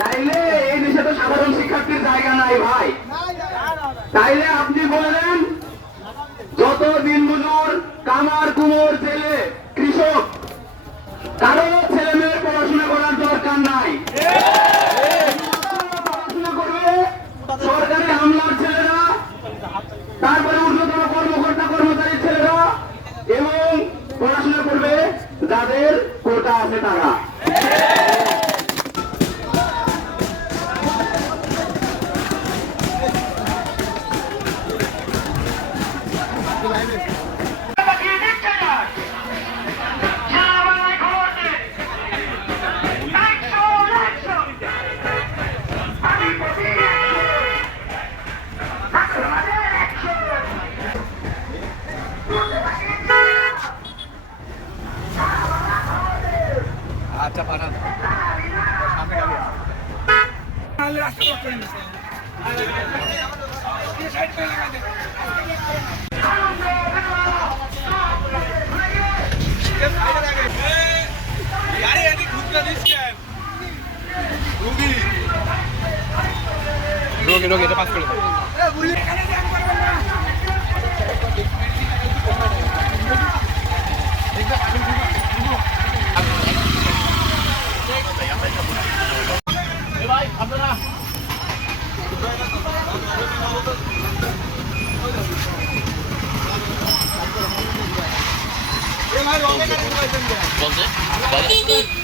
তাইলে এই দেশে তো সাধারণ শিক্ষার্থীর জায়গা নাই ভাই। তাইলে আপনি বললেন যত দিনমজুর, কামার, কুমোর, জেলে, কৃষক, কারো ছেলে মেয়ের পড়াশোনা করার দরকার নাই। পড়াশোনা করবে সরকারি আমলার ছেলেরা, তারপরে ঊর্ধ্বতন কর্মকর্তা কর্মচারীর ছেলেরা, এবং পড়াশোনা করবে যাদের কোটা আছে তারা। আচ্ছা পাঠান সামনে গাড়ি রাস্তা ব্লক করে নিচ্ছে গাড়ি এদিক ঘুরতে দিচ্ছেন রোগী রোগী এটা পাস করে বলছে